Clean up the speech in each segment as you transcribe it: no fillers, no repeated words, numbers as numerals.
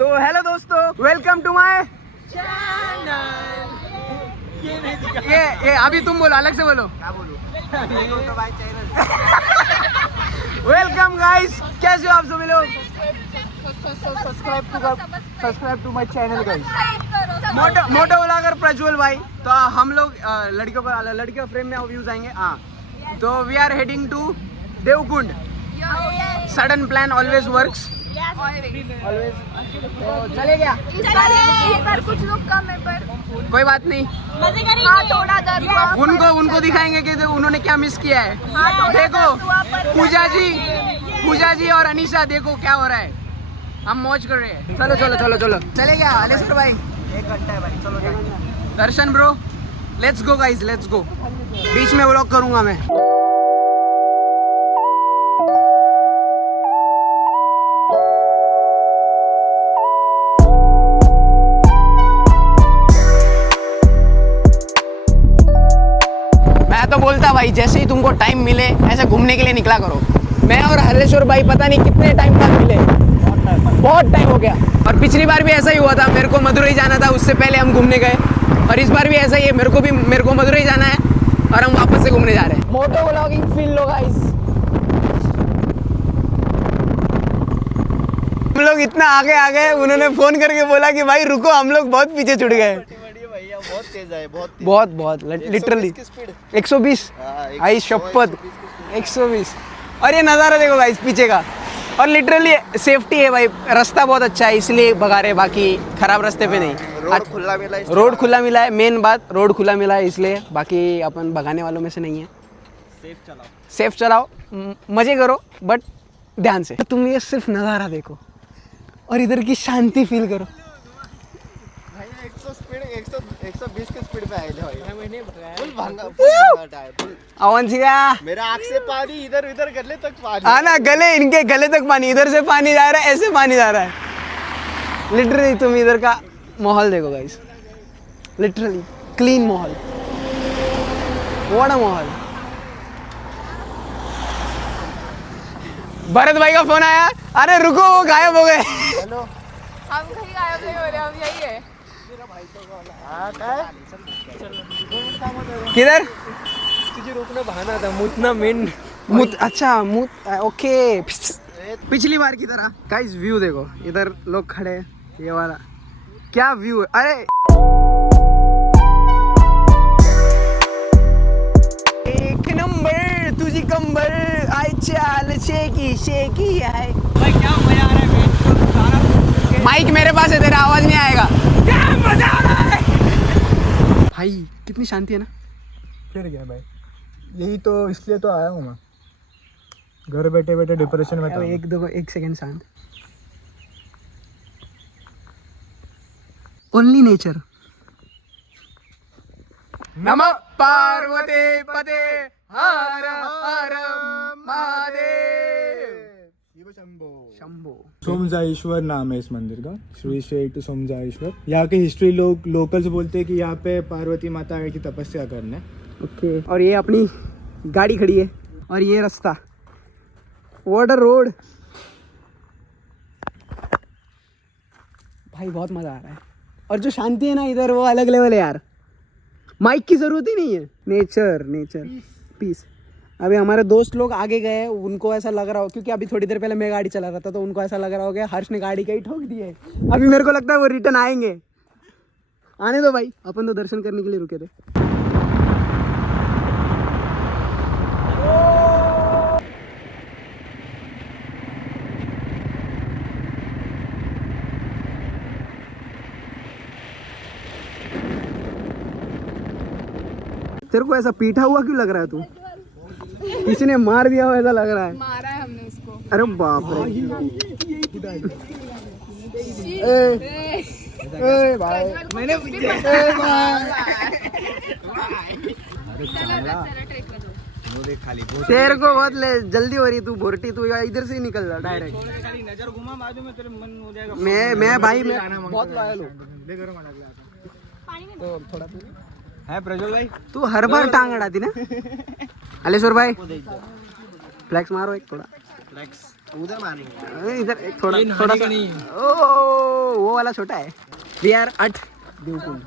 तो हेलो दोस्तों, welcome to my ये अभी तुम बोलो, अलग से बोलो। क्या बोलूं? वेलकम गाइस, कैसे हो आप सभी लोग? Subscribe to my channel guys. Moto vlogger Prajwal भाई। तो हम लोग लड़कियों फ्रेम में व्यूज आएंगे। हाँ, तो we are heading to Devkund. Sudden plan always works. Always. तो चले गया पर कुछ लोग कम है, पर कोई बात नहीं, मजे करेंगे। हाँ, थोड़ा दर्द हुआ। उनको दिखाएंगे कि उन्होंने क्या मिस किया है। हाँ, देखो पूजा जी और अनीशा, देखो क्या हो रहा है। हम मौज कर रहे हैं। चलो चले गया अलेश्वर भाई। 1 घंटा है भाई, चलो। Darshan bro, let's go guys, let's go. बीच में व्लॉग करूंगा मैं। तो बोलता भाई, जैसे ही तुमको टाइम मिले ऐसे घूमने के लिए निकला करो। मैं और हरेश्वर भाई पता नहीं कितने टाइम बाद मिले, बहुत टाइम हो गया। और पिछली बार भी ऐसा ही हुआ था, मेरे को मदुरई जाना था, उससे पहले हम घूमने गए। और इस बार भी ऐसा ही है, मेरे को मदुरई जाना है और हम वापस से घूमने जा रहे हैं। Moto vlogging feel low guys. हम लोग इतना आगे आ गए, उन्होंने फोन करके बोला कि भाई रुको, हम लोग बहुत पीछे छूट गए। बहुत तेज है, बहुत लिटरली 120। आई शपथ 120। और ये नज़ारा देखो गाइस पीछे का। और लिटरली सेफ्टी है भाई, रास्ता बहुत अच्छा है इसलिए भगा रहे, बाकी खराब रास्ते पे नहीं। रोड खुला मिला है, मेन बात रोड खुला मिला है इसलिए, बाकी अपन भगाने वालों में से नहीं है। सेफ चलाओ, मजे करो, बट ध्यान से। तुम ये सिर्फ नज़ारा देखो और इधर की शांति फील करो। 120 की स्पीड पे आए थे भाई। फुल भांगा अवन सिंह, मेरा आँख से पानी इधर गले तक पानी। हाँ ना, इनके गले तक पानी, इधर से पानी जा रहा है, ऐसे पानी जा रहा है। लिटरली तुम इधर का माहौल देखो गाइस, लिटरली क्लीन माहौल, व्हाट अ माहौल। भरत भाई का फोन आया, अरे रुको वो गायब हो गए। हेलो, हम कहीं गायब नहीं हो रहे, हम यही है। किधर? तुझे रोकना बहाना था, मुतना मेन। अच्छा ओके। पिछली बार की तरह गाइस व्यू देखो, इधर लोग खड़े हैं, ये वाला क्या व्यू है। अरे एक नंबर तुझी कंबर आई, चाल शेकी है भाई क्या मजा आ रहा है। माइक मेरे पास है, तेरा आवाज नहीं आएगा। क्या मजा आ रहा है भाई, कितनी शांति है ना। फिर क्या भाई, यही तो इसलिए तो आया हूँ मैं, घर बैठे बैठे डिप्रेशन में था। एक सेकंड शांत। Only nature. नमः पार्वती पते हर हर महादेव। शंभो। सोमजाईश्वर नाम है इस मंदिर का, श्री श्री सोमजाईश्वर। यहाँ के हिस्ट्री लोकल्स बोलते हैं कि यहाँ पे पार्वती माता आई थी तपस्या करने। ओके। और ये अपनी गाड़ी खड़ी है और ये रास्ता, वाटर रोड। भाई बहुत मजा आ रहा है, और जो शांति है ना इधर, वो अलग लेवल है यार। माइक की जरूरत ही नहीं है। Nature peace. अभी हमारे दोस्त लोग आगे गए, उनको ऐसा लग रहा हो, क्योंकि अभी थोड़ी देर पहले मैं गाड़ी चला रहा था, तो उनको ऐसा लग रहा हो गया हर्ष ने गाड़ी कहीं ठोक दी है। अभी मेरे को लगता है वो रिटर्न आएंगे। आने दो भाई, अपन तो दर्शन करने के लिए रुके थे। तेरे को ऐसा पीठा हुआ क्यों लग रहा है? तू किसी ने मार दिया हो ऐसा लग रहा है। मारा है हमने उसको। अरे बाप रे। भाई मैंने तेरे को बहुत जल्दी हो रही, तू भोरटी, तू इधर से ही निकल जा डायरेक्ट। नजर घुमा बाजू में, तेरे मन हो जाएगा। मैं भाई मैं बहुत लॉयल हूँ। तो थोड़ा है प्रज्वल भाई, तू हर बार टांग अड़ाती ना। अलेश्वर भाई फ्लैक्स मारो एक थोड़ा। उधर मारेंगे। इधर थोड़ा थोड़ा सा ओ वो वाला छोटा है। We are at Devkund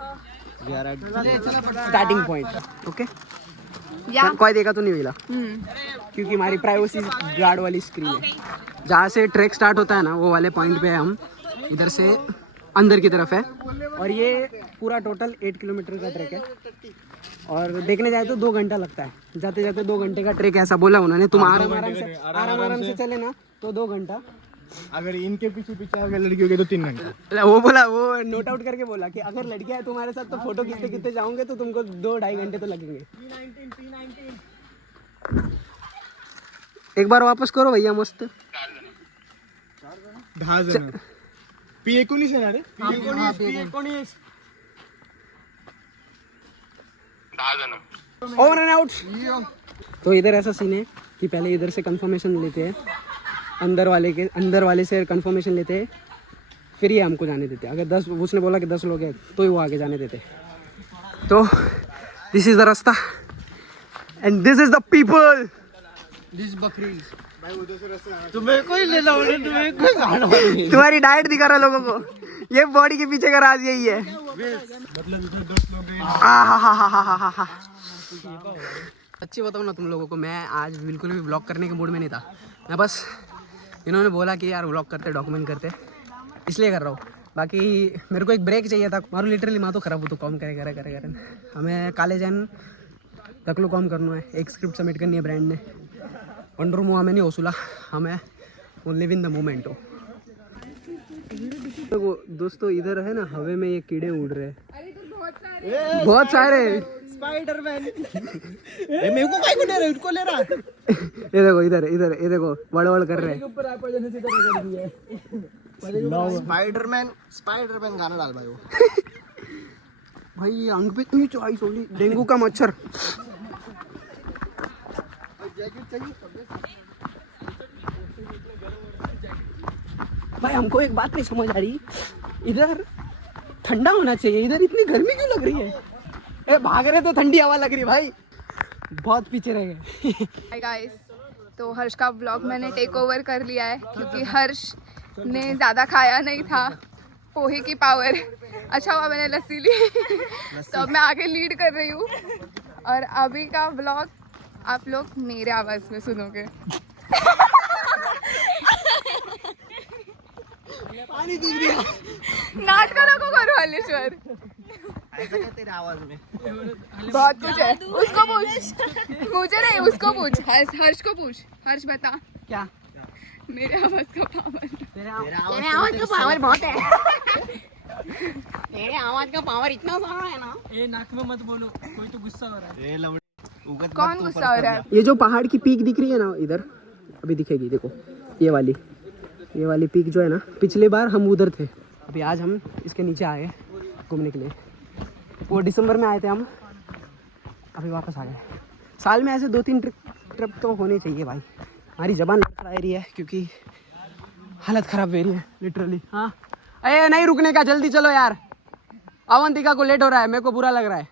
starting point. Okay या कोई देखा तो नहीं मिला क्योंकि हमारी प्राइवेसी गार्ड वाली स्क्रीन है। जहाँ से ट्रैक स्टार्ट होता है ना वो वाले पॉइंट पे हम इधर से अंदर की तरफ है और ये पूरा टोटल 8 किलोमीटर का ट्रैक है और देखने जाए तो 2 घंटा लगता है। जाते जाते 2 घंटे का ट्रैक ऐसा बोला उन्होंने। तुम आराम से चले ना तो 2 घंटा। अगर इनके पीछे पीछे अगर लड़कियों के तो 3 घंटे। वो बोला वो नोट आउट करके बोला कि अगर लड़कियां है तुम्हारे साथ तो फोटो खींचते खींचते जाओगे तो तुमको 2-2.5 घंटे तो लगेंगे। एक बार वापस करो भैया मस्त। 10 जण P19 आहे ना रे? P19 over and out. तो इधर ऐसा सीन है कि पहले इधर से कंफर्मेशन लेते हैं अंदर वाले से कंफर्मेशन लेते हैं फिर ये हमको जाने देते हैं। अगर 10 उसने बोला कि 10 लोग हैं तो ही वो आगे जाने देते। तो दिस इज द रास्ता and this is the people. This बकरीज तुम्हें कोई ले लो, तुम्हें कोई खाना नहीं। तुम्हारी डाइट दिखा रहा लोगों को। ये बॉडी के पीछे का राज यही है। मतलब इधर 10 लोग हैं। आहाहाहाहाहा। सच्ची बताऊँ ना तुम लोगों को, मैं आज बिल्कुल भी ब्लॉग करने के मूड में नहीं था। मैं बस इन्होंने बोला कि यार ब्लॉग करते डॉक्यूमेंट करते इसलिए कर रहा हूँ। बाकी मेरे को एक ब्रेक चाहिए था। मारो लिटरली माँ तो खराब हो तो कॉम करे हमें कॉलेज एंड तकलो कॉम करना है। एक स्क्रिप्ट सबमिट करनी है ब्रांड ने। अंडर मुआ में नहीं हौसला हमें वो लिव इन द मोमेंट हो। तो दोस्तों इधर है ना हवे में ये कीड़े उड़ रहे हैं बहुत सारे। स्पाइडरमैन मेरे को काहे को ले रहा है, उसको ले रहा। ये देखो इधर इधर ये देखो बड़बड़ कर रहे हैं। स्पाइडरमैन गाना डाल भाई वो। भाई अंग पे इतनी चौड़ाई सोली डेंगू का मच्छर। भाई हमको एक बात नहीं समझ आ रही, इधर ठंडा होना चाहिए, इधर इतनी गर्मी क्यों लग रही है? ए भाग रहे तो ठंडी हवा लग रही भाई, बहुत पीछे रह गए। हाय गाइस, तो हर्ष का ब्लॉग मैंने टेक ओवर कर लिया है क्योंकि हर्ष ने ज़्यादा खाया नहीं था। पोहे की पावर, अच्छा हुआ मैंने लस्सी ली। तो अब मैं आगे लीड कर रही हूँ और अभी का ब्लॉग आप लोग मेरे आवाज़ में सुनोगे। पानी दिख रही है। नाटक नको करो हल्लेश्वर, ऐसा क्या तेरे आवाज में? बहुत कुछ है। उसको पूछ, मुझे नहीं उसको पूछ। हर्ष को पूछ। हर्ष बता क्या मेरे आवाज का पावर। तेरे आवाज का पावर बहुत है। मेरे आवाज का पावर इतना सारा है ना। ए नाक में मत बोलो, कोई तो गुस्सा हो रहा है। कौन गुस्सा हो रहा है? ये जो पहाड़ की पीक दिख रही है ना इधर, अभी दिखेगी देखो, ये वाली पीक जो है ना, पिछली बार हम उधर थे, अभी आज हम इसके नीचे आए घूमने के लिए। वो दिसंबर में आए थे हम, अभी वापस आ गए। साल में ऐसे 2-3 ट्रिप तो होने चाहिए भाई। हमारी जबान लड़खड़ा रही है क्योंकि हालत ख़राब हो रही है लिटरली। हाँ अरे नहीं रुकने का, जल्दी चलो यार, अवंतिका को लेट हो रहा है, मेरे को बुरा लग रहा है।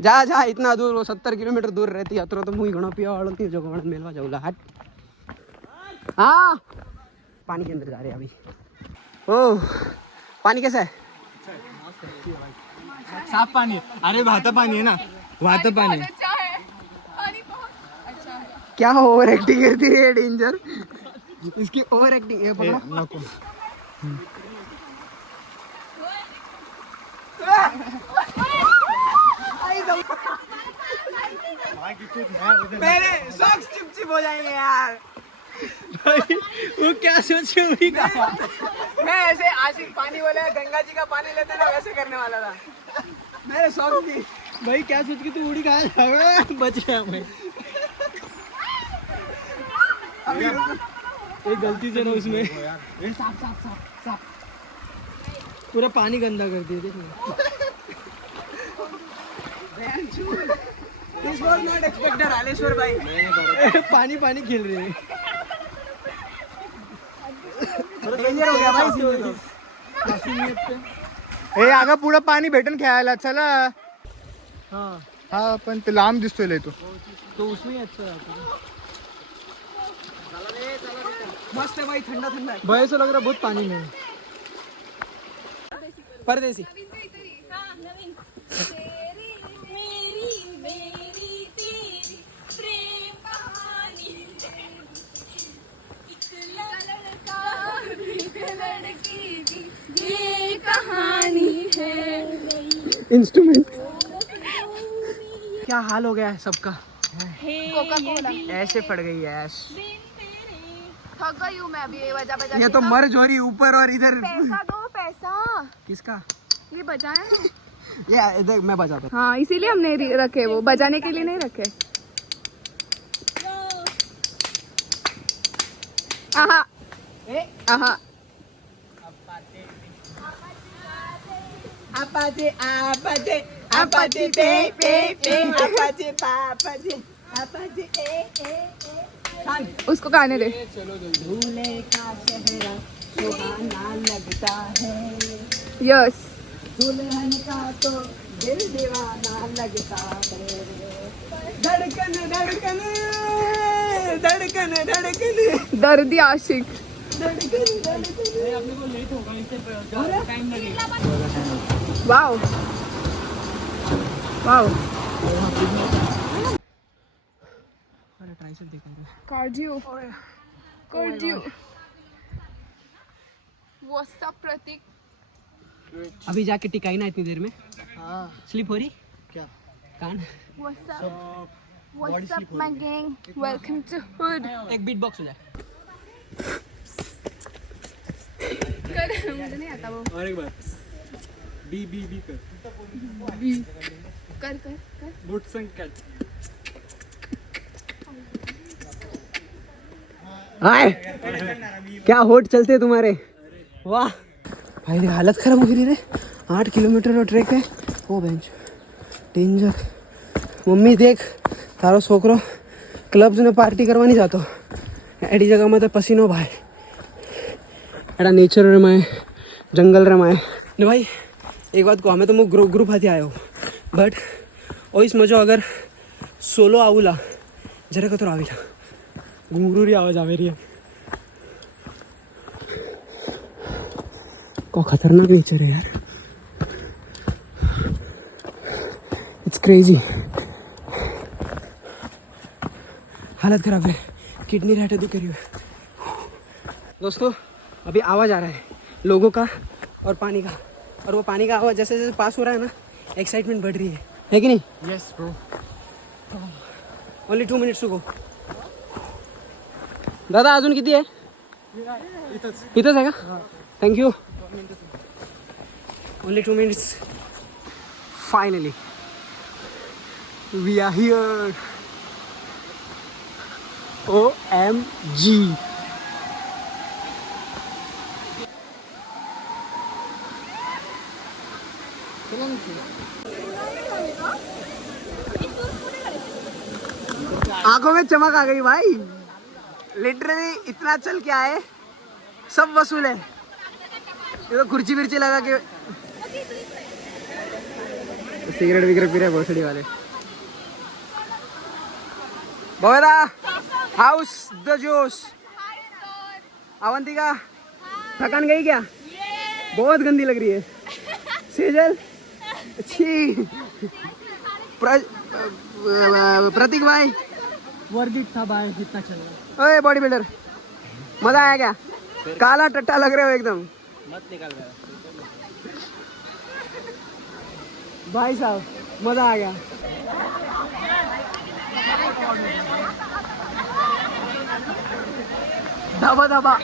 जा इतना दूर, वो 70 किलोमीटर दूर रहती है तो मुँह घणो पिया वालों जो मेलवा जाऊला हट। हाँ पानी के अंदर जा रहे हैं अभी। ओह पानी कैसा है? साफ पानी है। अरे वाहता पानी है ना, वाहता पानी है। अच्छा है, पानी बहुत अच्छा है। क्या ओवर एक्टिंग करती है डेंजर, इसकी ओवर एक्टिंग है। पकड़ो नको पहले सॉक्स चिपचिप हो जाएंगे यार। वो क्या सोचे हुई का? मैं ऐसे आशिक पानी वाले गंगा जी का पानी लेते ना वैसे करने वाला था। मेरे सॉक्स भी भाई क्या सोच के तू उड़ी कहा बच गया मैं। एक गलती से ना उसमें साफ पूरा पानी गंदा कर दिया। देखो this was not expected Haleshwar भाई। पानी पानी खेल रहे हैं। डेंजर हो गया भाई सीन तो। हे अगं पुढं पाणी भेटन खेळायला चला. हाँ हा पण ते लांब दिसतोय लय तो. तो उसमें ही अच्छा है. मस्त है भाई, ठंडा ठंडा है. भाई ऐसा लग रहा है बहुत पानी में है. परदेसी. इंस्ट्रूमेंट. क्या हाल हो गया है सबका. Coca Cola. ऐसे पड़ गई है ऐश. थक गई हूँ मैं अभी ये बजा बजा ये के तो ना. मर्ज हो रही ऊपर और इधर. पैसा दो पैसा. किसका. ये बजाया ना. ये देख मैं बजाता हूँ. हाँ इसीलिए हमने रखे, वो बजाने के लिए नहीं रखे. आहा आहा. आपाचे आपाचे आपाचे पे पे पे आपाचे पापाचे आपाचे ए ए. उसको गाने दे. झूले का चेहरा सुहाना लगता है. यस. दुल्हन का तो दिल दीवाना लगता है. धड़कन धड़कन धड़कन धड़कन दर्दी आशिक. धड़कन धड़कन. Wow wow. अरे ट्राइसेप देखो. Cardio cardio. व्हाट्स अप प्रतीक. अभी जाके टिकाई ना इतनी देर में. हाँ स्लिप हो रही क्या. कान. What's up my gang? Welcome to hood. एक बीट बॉक्स हो जाए. कर मुझे नहीं आता वो. और एक बार. बी बी बी कर. कर कर कर. Boots and cat. हाय क्या होट चलते हैं तुम्हारे. वाह भाई देख हालत खराब हो गई रे. 8 किलोमीटर ट्रेक है. ओ बेंच डेंजर. मम्मी देख તારો છોકરો ક્લબ્સને પાર્ટી કરવાની જતો એડી જગામાં તો પસીનો ભાઈ. એડા નેચર રમાય, જંગલ રમાય ને ભાઈ. એક વાત કહું, અમે તો હું ગ્રુપ હાથે આવ્યો બટ ઓઈસ મજો અગર સોલો આવુલા જરા કતરો આવીલા. घुंघरूरी आवाज आ रही है. को खतरनाक नेचर है यार. It's crazy. हालत खराब है. किडनी रहते दुख रही है. दोस्तों अभी आवाज़ आ रहा है लोगों का और पानी का. और वो पानी का आवाज़ जैसे जैसे पास हो रहा है ना, एक्साइटमेंट बढ़ रही है कि नहीं. Yes bro. Only 2 minutes to go. दादा अजून किती आहे. इथंच आहे का. Thank you. Only 2 minutes. Finally we are here. OMG. आंखों में चमक आ गई भाई. लिटरली इतना चल के आए, सब वसूल है. ये तो कुर्ची विर्ची लगा के सिगरेट विगरेट पी रहे भोसड़ी वाले. बोला हाउस द जोश. अवंतिका थकान गई क्या. बहुत गंदी लग रही है. सेजल अच्छी. प्रतीक भाई वर्ग था भाई कितना चल रहा है. ओए बॉडी बिल्डर मजा आया क्या. काला टट्टा लग रहे हो एकदम. मत निकाल मेरा. भाई साहब मजा आ गया. दबा दबा.